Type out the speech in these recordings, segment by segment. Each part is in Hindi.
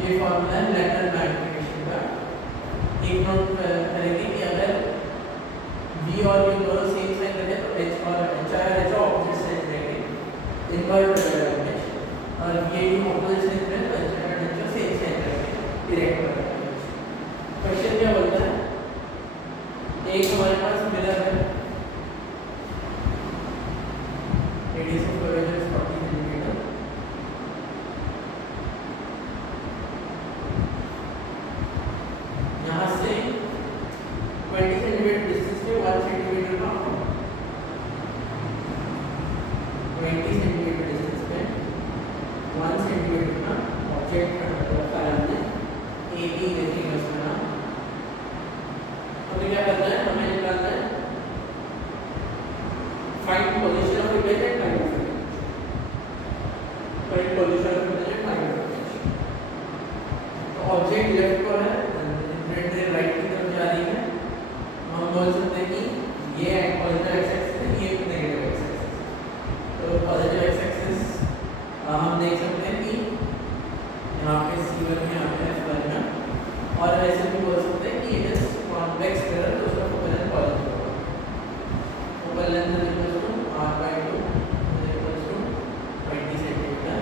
ये फॉर्मूला है लैटरल मैग्निफिकेशन का। एक नोट करेंगे कि अगर v और u दोनों सेम साइन रहे तो h और h ऑपोजिट साइन रहेंगे, इन्वर्ट हो जाएगा इमेज। और v u ऑपोजिट साइन रहे तो h और h सेम साइन रहेंगे, डायरेक्ट हो जाएगा। क्वेश्चन क्या बोलता है, एक हमारे पास मिरर है, radius of curvature is 40 centimetre. यहाँ से 20 सेंटीमीटर डिस्टेंस पे 1 सेंटीमीटर का 20 सेंटीमीटर डिस्टेंस पे 1 सेंटीमीटर का ऑब्जेक्ट रखा है हमने, ए बी देखेंगे उसका नाम। हमें क्या करना है, हमें निकालना है find position of image at time of image, find position of image at time of image. तो ऑब्जेक्ट लेफ्ट को है, इन्फिनिटी राइट की तरफ जा रही है, हम बोल सकते हैं कि ये पॉजिटिव एक्स एक्सिस है, ये नेगेटिव एक्स एक्सिस। तो पॉजिटिव एक्स एक्सिस हम देख सकते हैं कि यहाँ पे c1 है, यहाँ पे f1 है, और ऐसे भी बोल सकते हैं कि इट इज कॉन्वेक्स मिरर, तो उसका फोकल लेंथ पॉजिटिव होगा। Focal length is equal to r/2 is equal to 20 centimetre.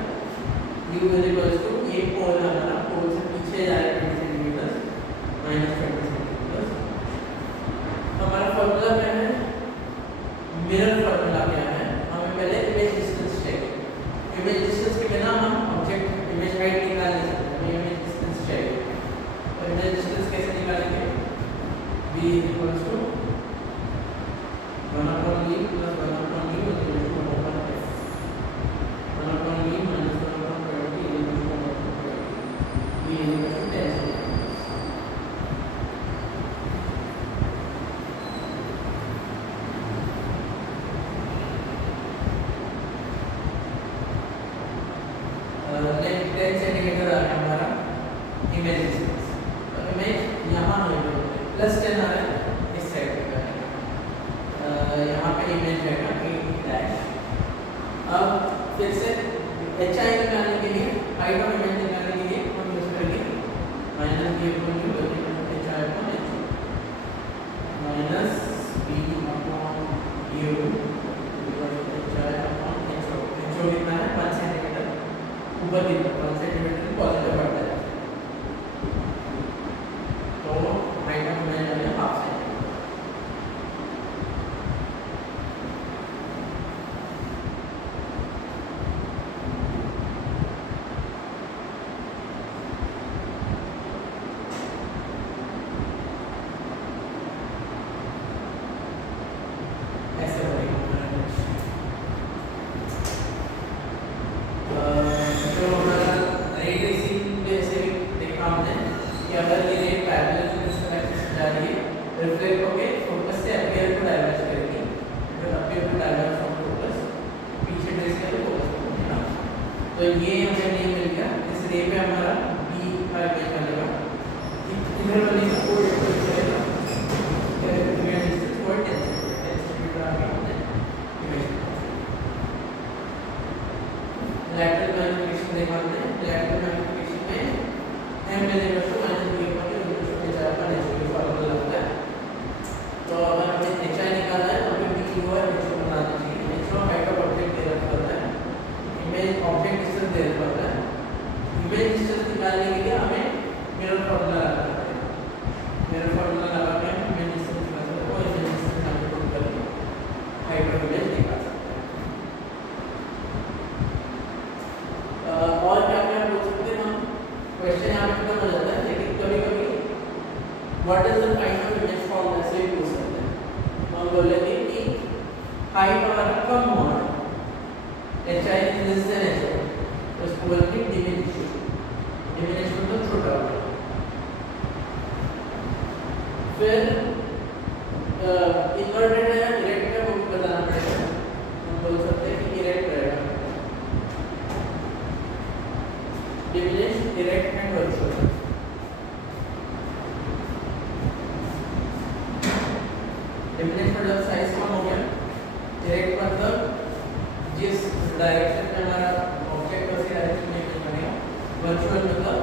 u is equal to ये पोल है हमारा, पोल से पीछे जा रहा है 20 सेंटीमीटर माइनस 20 सेंटीमीटर। हमारा फॉर्मूला क्या है, मिरर फॉर्मूला क्या है, हमें पहले इमेज डिस्टेंस चाहिए। इमेज डिस्टेंस के बिना हम ऑब्जेक्ट इमेज हाइट निकाल नहीं सकते, हमें इमेज डिस्टेंस चाहिए। तो इमेज डिस्टेंस कैसे निकालेंगे, v is equal to 1/e plus 1/e is equal to 1/f, 1/e minus 1/20 is equal to 1/20, v is equal to 10 centimetre. Length 10 centimetre आ रहा है हमारा इमेज डिस्टेंस। तो इमेज यहाँ है प्लस 10 आ रहा है, इस साइड पे करेंगे, यहाँ पे इमेज रहेगा a'। अब फिर से hi निकालने के लिए, हाइट ऑफ इमेज निकालने के लिए हम यूज करेंगे minus b upon u is equal to hi upon h minus b upon u equal to hi upon h। h कितना है 1 सेंटीमीटर, ऊपर की तरफ 1 सेंटीमीटर पॉजिटिव बढ़ता है, तो हाइट ऑफ इमेज है हाफ सेंटीमीटर। ऐसे बनेगा जो हमारा रे ट्रेसिंग जैसे देखा हमने कि अगर ये रे पैरेलल इस तरह से जा रही है, रिफ्लेक्ट होके फोकस से अपीयर को डाइवर्ज करेगी, तो अपीयर को डाइवर्ज फ्रॉम फोकस, पीछे ट्रेस किया तो फोकस को मिलेगा। तो ये हमें नहीं मिल गया, इस रे पे हमारा b का इमेज बनेगा, इधर बनेगा कोई चलेगा, इमेज डिस्टेंस कोई 10 सेंटीमीटर आ गया हमने इमेज। लैटरल मैग्निफिकेशन देखा हमने, लैटरल मैग्निफिकेशन में m is equal to minus b upon u is equal to h upon h formula लगता है। तो अगर हमें hi निकालना है तो हमें b और h बनाना चाहिए। h height of object they रखा होता है, इमेज ऑब्जेक्ट डिस्टेंस दे रखा होता है। इमेज डिस्टेंस निकालने के लिए हमें मिरर फॉर्मूला लगाना पड़ेगा, मिरर फॉर्मूला लगा के हम इमेज डिस्टेंस निकाल सकते हैं, और इमेज डिस्टेंस कैलकुलेट करके हाइट ऑफ इमेज निकाल सकते हैं। और क्या क्या बोल सकते हैं हम, क्वेश्चन यहाँ पे खत्म हो जाता है, लेकिन कभी कभी what is the kind of image form ऐसे भी पूछ सकते हैं। हम बोलेंगे कि हाइट हमारा कम हो रहा है, hi is less than h, तो इसको बोलेंगे डिमिनिश, डिमिनिश मतलब छोटा हो रहा है। फिर इन्वर्टेड है या डायरेक्ट है वो भी बताना पड़ेगा, हम बोल सकते हैं कि डायरेक्ट रहेगा, diminish, direct and virtual. Diminish मतलब साइज कम हो गया, डायरेक्ट मतलब जिस डायरेक्शन में हमारा ऑब्जेक्ट उसी डायरेक्शन में बनेगा, वर्चुअल मतलब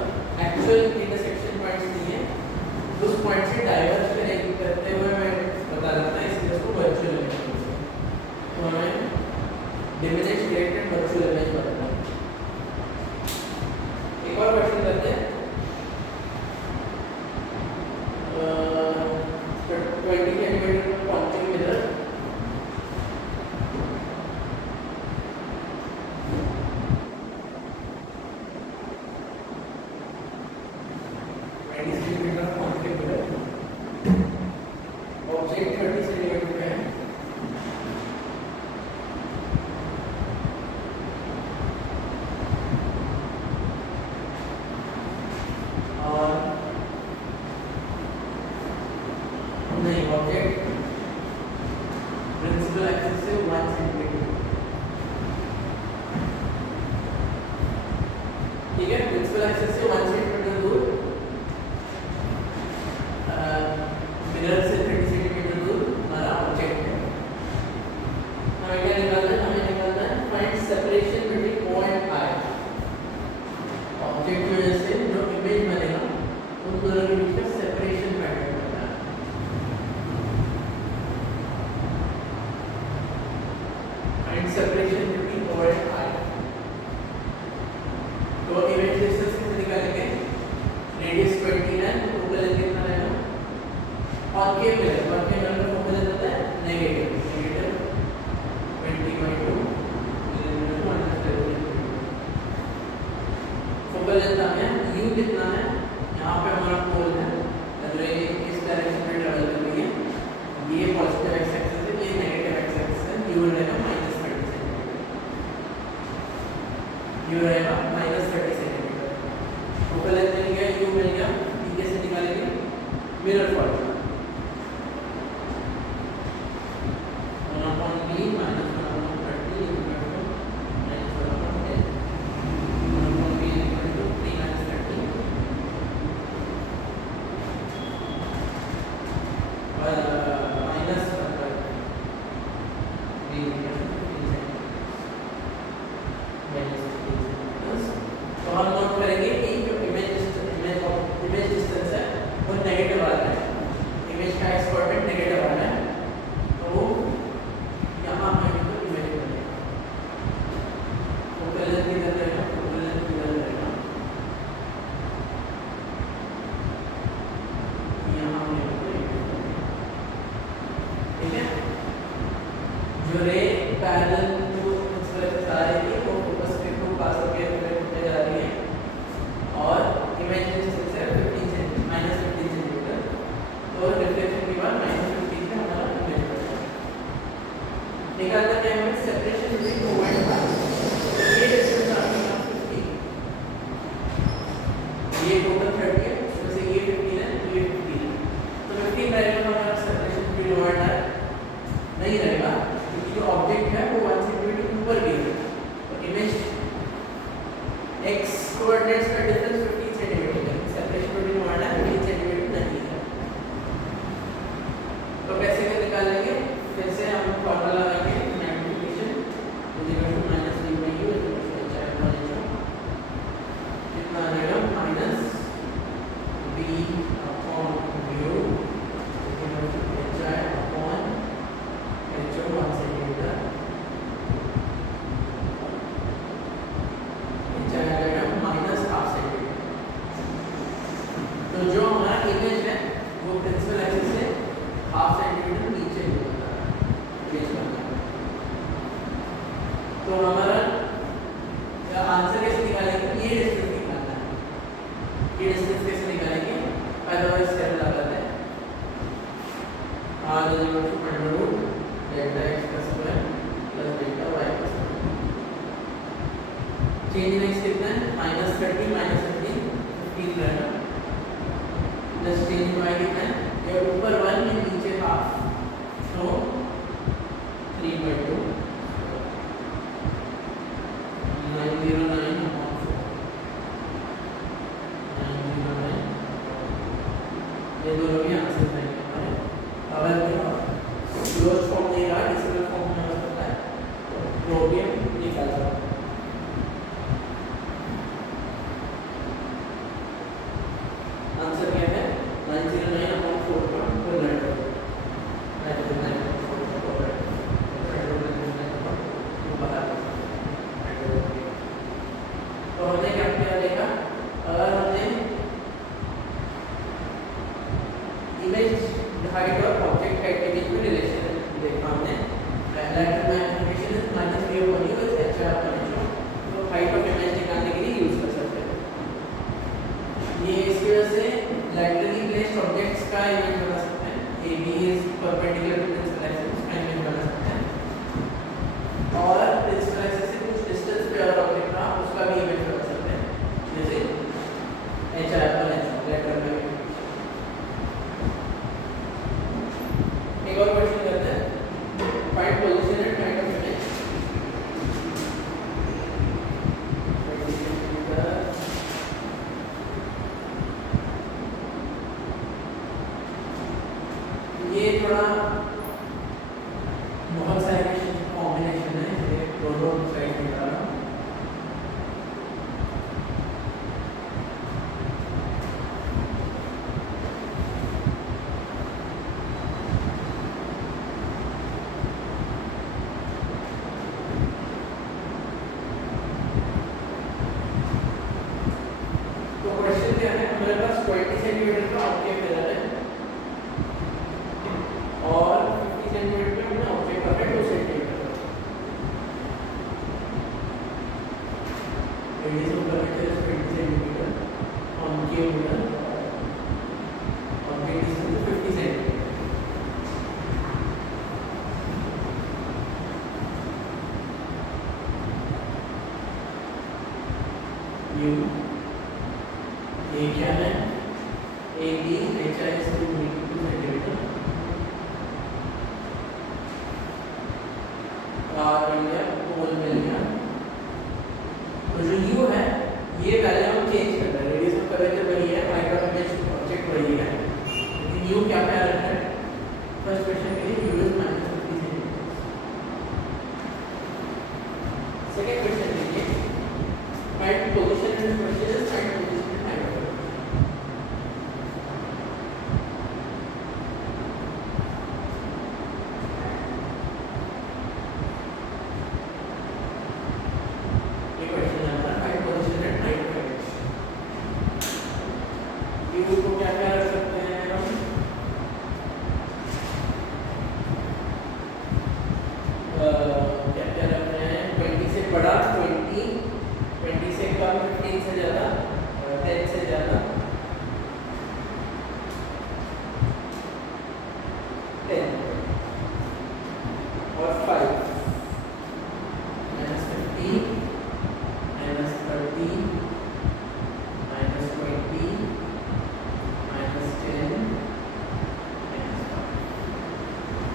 एक्चुअल इंटरसेक्शन पॉइंट्स नहीं है, उस पॉइंट से डाइवर्ज करेक्ट करते हुए मैं बता देता है, इसलिए उसको वर्चुअल इमेज बोलते हैं। तो हमें डिमिनिश डायरेक्टेड वर्चुअल इमेज बताना है। एक और क्वेश्चन करते हैं 20 centimetre concave mirror object 30 centimetre का है और नहीं ऑब्जेक्ट प्रिंसिपल एक्सिस से 1 सेंटीमीटर, ठीक है। प्रिंसिपल एक्सिस से 1 सेंटीमीटर दूर, मिरर से 30 सेंटीमीटर दूर हमारा ऑब्जेक्ट है। हमें क्या निकालना है? हमें निकालना है find separation between O and I। Object की वजह से जो इमेज बनेगा उन दोनों के बीच का सेपरेशन फाइंड करना है। Find separation between O and I। तो इमेज डिस्टेंस कितना निकालेंगे? रेडियस 20 है, तो फोकल लेंथ कितना रहेगा? कॉन्केव मिरर का फोकल लेंथ होता है नेगेटिव 20/2 फोकल लेंथ आ गया। u कितना है? यहाँ पे हमारा पोल है, रे इस डायरेक्शन में ट्रैवल कर रही है, ये पॉजिटिव एक्स एक्सिस है, ये नेगेटिव एक्स एक्सिस है। u रहेगा -30 सेंटीमीटर, u रहेगा -30 सेंटीमीटर। फोकल लेंथ मिल गया, u मिल गया, u कैसे निकालेंगे? मिरर फॉर्मूला तो हम नोट करेंगे कि जो इमेज डिस्टेंस है वो नेगेटिव आ रहा है, इमेज का एक्स कोऑर्डिनेट नेगेटिव आ रहा है, तो यहाँ हमें तो इमेज बनेगा। फोकल लेंथ किधर रहेगा? फोकल लेंथ किधर रहेगा? यहाँ हमें तो इमेज बनेगा, ठीक है। जो रे पैरेलल टू प्रिंसिपल आ रही है वो फोकस के टू पास होकर होते जा रही है और इमेज डिस्टेंस है -15 सेंटीमीटर, तो रिफ्लेक्शन के बाद -15 से हमारा इमेज बनेगा। निकालना क्या है? Separation between O and I। ये डिस्टेंस आ गया 15, ये टोटल 30 है, उसमें से ये 15 है, तो ये 15 है, तो 15 रहेगा हमारा separation between O and I नहीं रहेगा, क्योंकि जो ऑब्जेक्ट है वो 1 सेंटीमीटर ऊपर भी है, तो इमेज x कोऑर्डिनेट्स का डिफरेंस 15 सेंटीमीटर है, separation between O and I 15 centimetre नहीं है। तो कैसे क्या निकालेंगे? फिर से हम फॉर्मूला लगाएंगे, मैग्नीफिकेशन -d/u कितना आ जाएगा? तो जो हमारा इमेज है वो प्रिंसिपल एक्सिस से 1/2 सेंटीमीटर नीचे होता है। तो हमारा आंसर कैसे निकालेंगे? ये डिस्टेंस निकालना है। ये डिस्टेंस कैसे निकालेंगे? अदरवाइज स्टेप लगाते हैं r √√Δx² + Δy²। Change next कितना है? -30 -15 15 रहना, प्लस चेंज y कितना है? ये ऊपर 1 है, नीचे 1/2, तो 3/2 909 ये दोनों भी आंसर रहेंगे हमारे। अगर क्लोज फॉर्म नहीं रहा, डिस्क्रिप्टिव फॉर्म में हो सकता है, तो वो भी हम निकाल सकते हैं। हाइट और ऑब्जेक्ट हाइट के बीच में रिलेशन देखा हमने। Lateral magnification is minus V upon U is H R upon H. तो हाइट ऑफ इमेज निकालने के लिए यूज कर सकते हैं ये। इसकी वजह से लैटरली प्लेस्ड ऑब्जेक्ट्स का इमेज बना सकते हैं। A B is perpendicular to principal axis, उसका इमेज बना सकते हैं। और प्रिंसिपल एक्सिस से कुछ डिस्टेंस पे अगर ऑब्जेक्ट रहा उसका भी इमेज बना सकते हैं, जैसे H R upon H lateral magnification. एक और क्वेश्चन करते हैं, find position and height of image. ये थोड़ा बहुत सारे कॉम्बिनेशन है, ये दोनों साइड में डाला। तो क्वेश्चन क्या है, हमारे पास 20 सेंटीमीटर का ऑब्जेक्ट मिला है और 50 सेंटीमीटर में हमने ऑब्जेक्ट रखा है 2 centimetre. Radius of curvature is 20 centimetre, concave mirror, object distance 50 centimetre. U ये क्या है, A B H I is 2 centimetre और इंडिया पोल मिल गया। तो जो यू है ये वैल्यू हम चेंज कर रहे हैं, रेडियस ऑफ कर्वेचर वही है, हाइट ऑफ इमेज ऑब्जेक्ट वही है, लेकिन यू क्या क्या रखना है। फर्स्ट क्वेश्चन के लिए U is minus 50 centimetre. Second question देखिए, find position and question is find position and height of image. ये क्वेश्चन है हमारा, find position and height of image. U को क्या क्या रख सकते हैं हम, क्या क्या रख रहे हैं, 20 से बड़ा 20, 20 से कम 15 से ज़्यादा, 10 से ज़्यादा 10 और 5, -15, -30, -20, -10,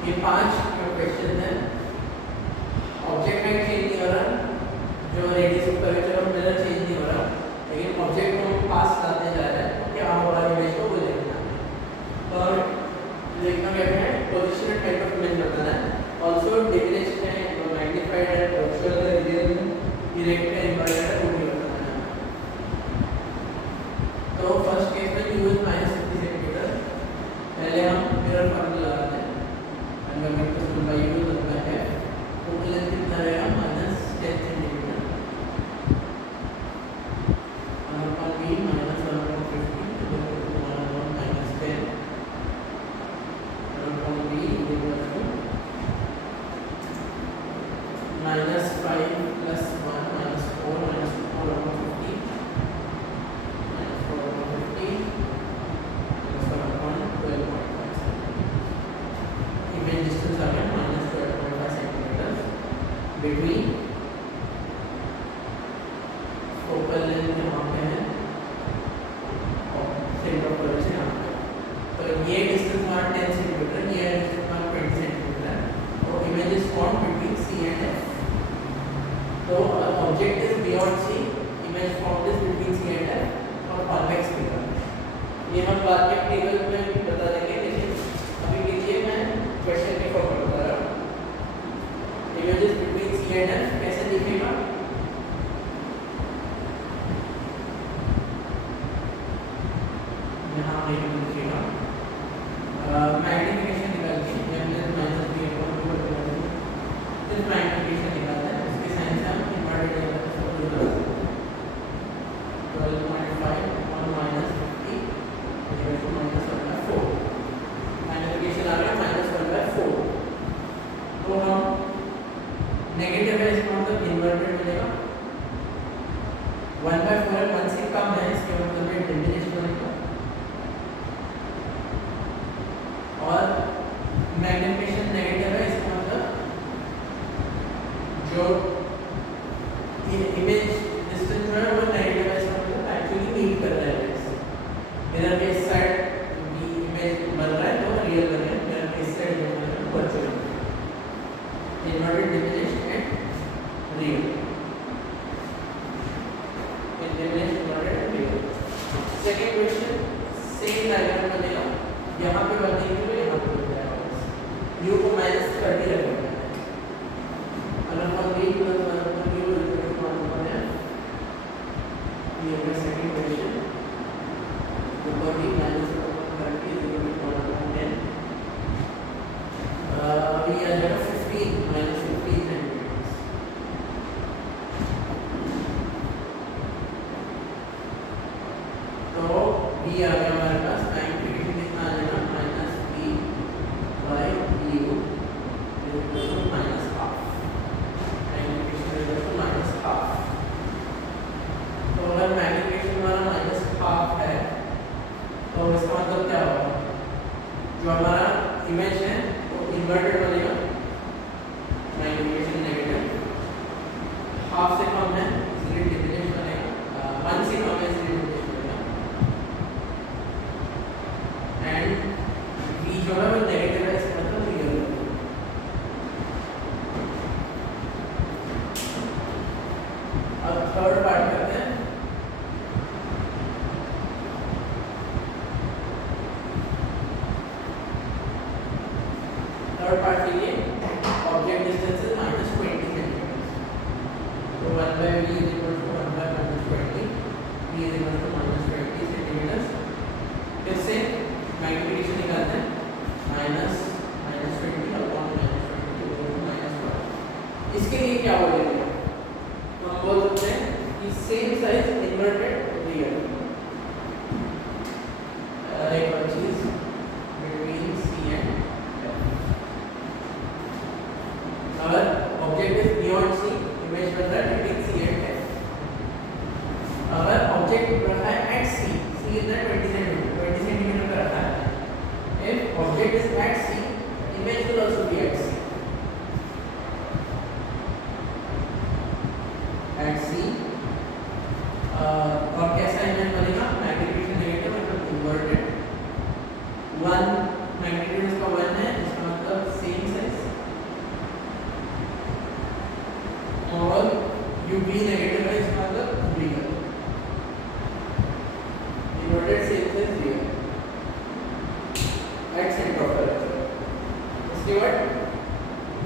ये 5 क्वेश्चन है। ऑब्जेक्ट में चेंज नहीं हो रहा, जो रेडियस ऑफ कर्वेचर और मिरर चेंज नहीं हो रहा, लेकिन ऑब्जेक्ट को हम पास लाते जा रहे हैं, तो क्या हो रहा है इमेज को वो देखना है। और देखना क्या है, position and height of image बताना है। ऑल्सो डिमिनिश्ड है, मैग्नीफाइड है, वर्चुअल है, रियल डायरेक्ट है, इनवर्टेड है, वो भी बताना है। तो फर्स्ट केस में यू इज -50 सेंटीमीटर। पहले हम मिरर फार्मूला लगाते हैं, under root of by U होता है, टोटल लेंथ कितना रहेगा, -10 सेंटीमीटर, अपॉन v -1/50 -10 अपॉन v equal to -5 + 1 -4 -4/50 -4/50 -1/12.5। Image distance आ गया -12.5 सेंटीमीटर बिटवीन फोकल लेंथ यहाँ पे है और सेंटर ऑफ कर्वेचर यहाँ पे। तो ये डिस्टेंस हमारा 10 सेंटीमीटर, ये डिस्टेंस हमारा 20 सेंटीमीटर है। तो image is formed between C and F. तो object is beyond C, image formed is between C and F और कॉन्वेक्स फिगर। ये हम बाद में टेबल में भी बता देंगे, लेकिन अभी के लिए मैं क्वेश्चन के फॉर्म बता रहा हूँ। Image is between C and F कैसे दिखेगा, यहाँ पे लिखिएगा मैग्नीफिकेशन निकाल के, हमने -3/2 सिर्फ मैग्नीफिकेशन निकालना है, उसके साइन से हम इन्वर्टेड है सब कुछ बता सकते हैं। 12.5 और -50 -4 magnification second question same diagram बनेगा, यहाँ पे बनने के लिए यहाँ पे बन जाएगा, u को माइनस 30 रखेंगे alpha b plus 1 u equal to 1 बने। ये है सेकंड क्वेश्चन, ऊपर भी माइनस 30 इक्वल टू 110। अभी आ जाएगा 15 माइनस 15 सेंटीमीटर। तो b आ गया हमारे पास, टाइम फ्रीक्वेंसी कितना आ जाएगा minus b by u equal to minus half, time frequency equal to minus half. तो अगर मैग्नीफिकेशन हमारा माइनस हाफ है तो इसका मतलब क्या होगा, जो हमारा इमेज है वो इन्वर्टेड बनेगा, मैग्नीफिकेशन नेगेटिव, हाफ से कम है इसलिए डिमिनिश बनेगा, 1 से कम है इसलिए डिमिनिश बनेगा, एंड v जो है वो नेगेटिव है इसका मतलब रियल है। अब थर्ड पार्ट करते हैं। थर्ड पार्ट के लिए object distance is minus 20 centimetre, तो 1 by v is equal to 1 by minus 20, v is equal to minus 20 centimetre. फिर से मैग्नीफिकेशन निकालते हैं, minus 20 upon minus 20 equal to minus 1। इसके लिए क्या बोलेंगे, तो हम बोल सकते हैं कि सेम साइज इन्वर्टेड रियल, एक और चीज बिटवीन c एंड अगर object is beyond C, image बन रहा है बिटवीन सी एंड एफ। अगर ऑब्जेक्ट रखा है at C, C is 20 centimetre पे रखा है, if object is at C, image will also be at C, at C. और कैसा इमेज बनेगा, मैग्नीफिकेशन नेगेटिव मतलब इन्वर्टेड, 1 मैग्नीट्यूड इसका 1 है, इसका मतलब सेम साइज, और u भी नेगेटिव है इसका मतलब real, inverted same size real at centre of curvature. इसके बाद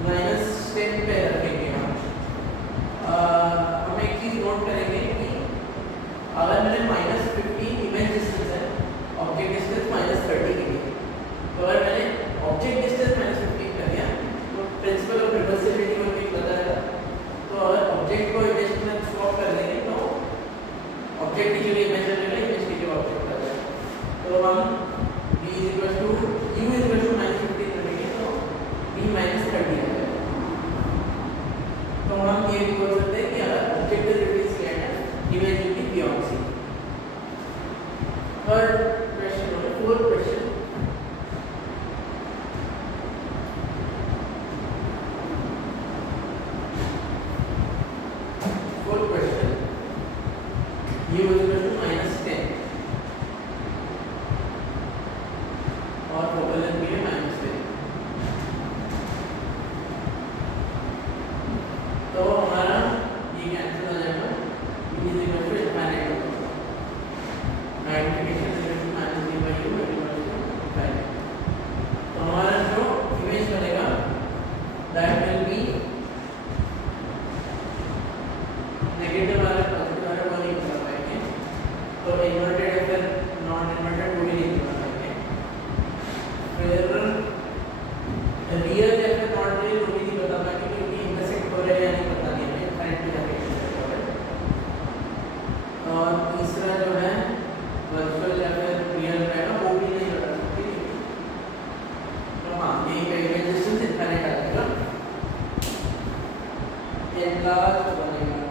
-10 पे रखेंगे हम एक चीज नोट करेंगे कि अगर मैंने -15 इमेज डिस्टेंस है, ऑब्जेक्ट डिस्टेंस -30 के लिए, तो अगर मैंने ऑब्जेक्ट डिस्टेंस -15 कर दिया तो प्रिंसिपल ऑफ रिवर्सिबिलिटी को भी पता है। तो अगर ऑब्जेक्ट को इमेज के साथ स्वैप कर देंगे तो ऑब्जेक्ट की जगह इमेज रहेगा, इमेज की जगह ऑब्जेक्ट आ जाएगा। तो हम v u -15 करेंगे तो v -30 आ जाएगा। तो हम ये भी बोल सकते हैं कि अगर object is between c and image will be beyond c। Third question और fourth question, u is equal to -10 और फोकल लेंथ भी है -10। तो हमारा ये कैंसिल हो जाएगा, u is equal to infinite होगा, magnification is equal to -d by u equal to infinite। तो हमारा जो इमेज बनेगा दैट विल बी नेगेटिव वाला पॉजिटिव वाला वो नहीं बता पाएंगे, तो इन्वर्टेड या फिर नॉन इन्वर्टेड वो भी नहीं बता पाएंगे, फिर रियल या फिर नॉन रियल वो भी नहीं बता पाएंगे क्योंकि इंटरसेक्ट हो रहे हैं या नहीं पता नहीं हमें, करंट भी जाके इंटरसेक्ट हो रहे हैं। और तीसरा जो है वर्चुअल या फिर रियल रहेगा वो भी नहीं बता सकते। तो हाँ, यही पे इमेज डिस्टेंस इनफाइनाइट आ जाएगा, एनलार्ज बनेगा।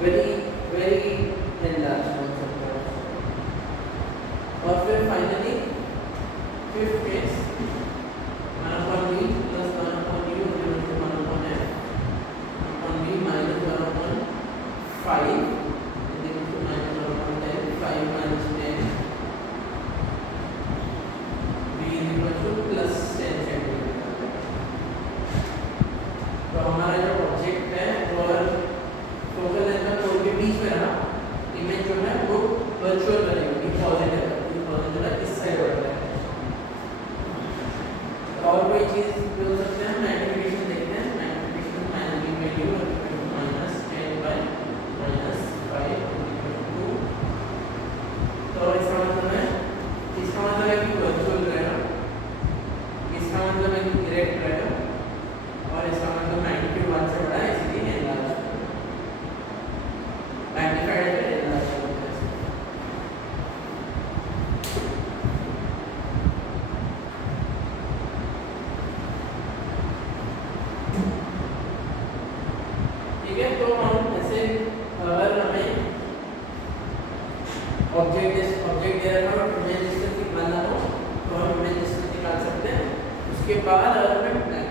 very very वर्चुअल बनेगा कि पॉजिटिव इस साइड बढ़ रहा है। और कोई चीज बोल सकते हैं, मैग्निफिकेशन देखते हैं। Magnification magnification value -10/-5 2। तो इसका मतलब है कि वर्चुअल रहेगा, इसका मतलब है कि डायरेक्ट रहेगा, और इसका मतलब मैग्नीट्यूड 1 से बड़ा है इसलिए एनलार्ज मैग्नीफाइड है एनलार्ज होता है। ठीक है, तो हम ऐसे अगर हमें ऑब्जेक्ट दे रखा है और इमेज डिस्टेंस निकालना हो तो हम इमेज डिस्टेंस निकाल सकते हैं। उसके बाद अगर हमें